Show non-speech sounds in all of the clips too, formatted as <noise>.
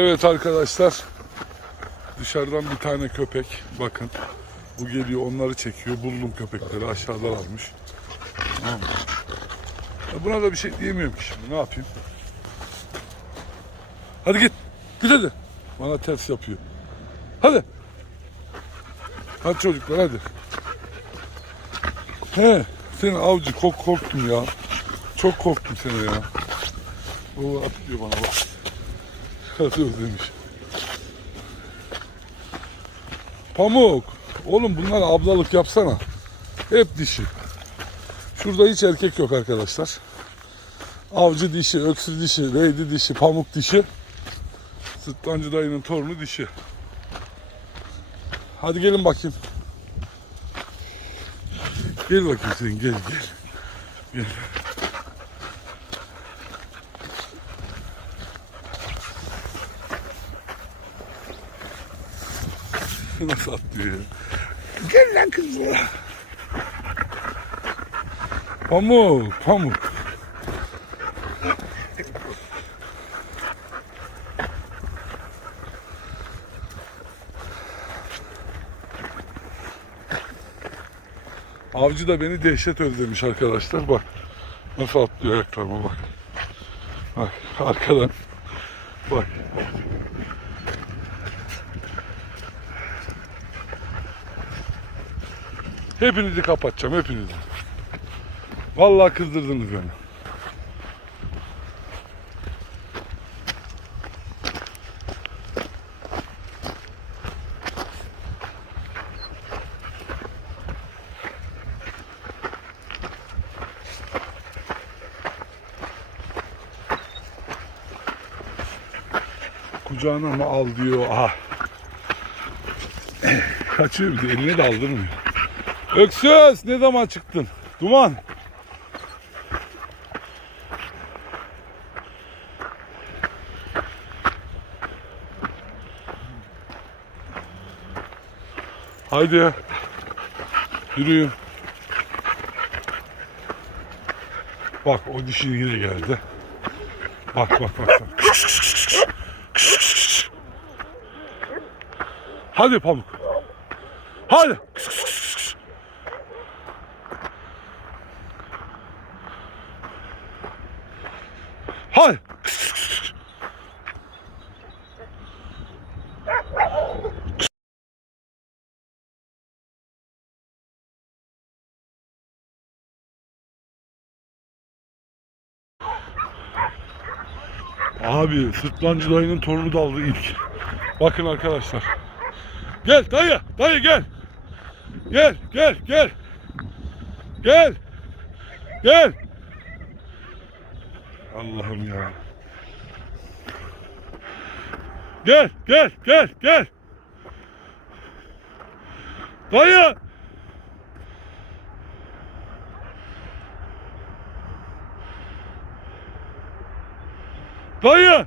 Evet arkadaşlar. Dışarıdan bir tane köpek. Bakın. Bu geliyor onları çekiyor. Buldum köpekleri aşağıdalarmış. Tamam mı? Ya buna da bir şey diyemiyorum ki şimdi. Ne yapayım? Hadi git. Git hadi. Bana ters yapıyor. Hadi. Hadi çocuklar hadi. He. Sen avcı kork korktum ya. Çok korktum seni ya. O atlıyor bana bak. Hadi özlemiş. Pamuk. Oğlum bunlar ablalık yapsana. Hep dişi. Şurada hiç erkek yok arkadaşlar. Avcı dişi, öksür dişi, reydi dişi, pamuk dişi. Sırtlancı dayının torunu dişi. Hadi gelin bakayım. Gel bakayım sen gel gel. Gel. Nasıl atlıyor ya? Gel lan kız buraya. Pamuk, pamuk. Avcı da beni dehşet özlemiş arkadaşlar. Bak nasıl atlıyor ayaklarıma bak. Bak arkadan. Bak. Hepinizi kapatacağım hepinizi. Vallahi kızdırdınız beni. Kucağına mı al diyor. Aha. <clears throat> Kaçıyor bir de eline de aldırmıyor. Öksüz ne zaman çıktın? Duman. Haydi. Yürüyün. Bak o dişi yine geldi. Bak bak bak. bak. Hadi pamuk. Hadi. Hadi. Abi sırtlancı dayının torunu daldı ilk. Bakın arkadaşlar. Gel dayı, dayı gel. Gel, gel, gel. Gel. Gel. Allah'ım ya. Gel, gel, gel, gel. Dayı. Dayı.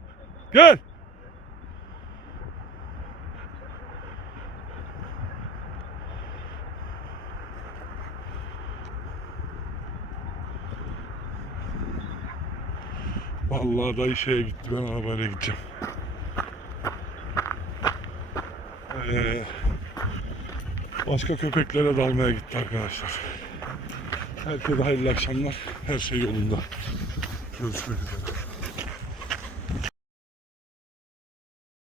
Gel. Vallahi dayı şeye gitti ben arabayla gideceğim. Ee, başka köpeklere dalmaya gitti arkadaşlar. Herkese hayırlı akşamlar. Her şey yolunda. Görüşmek üzere.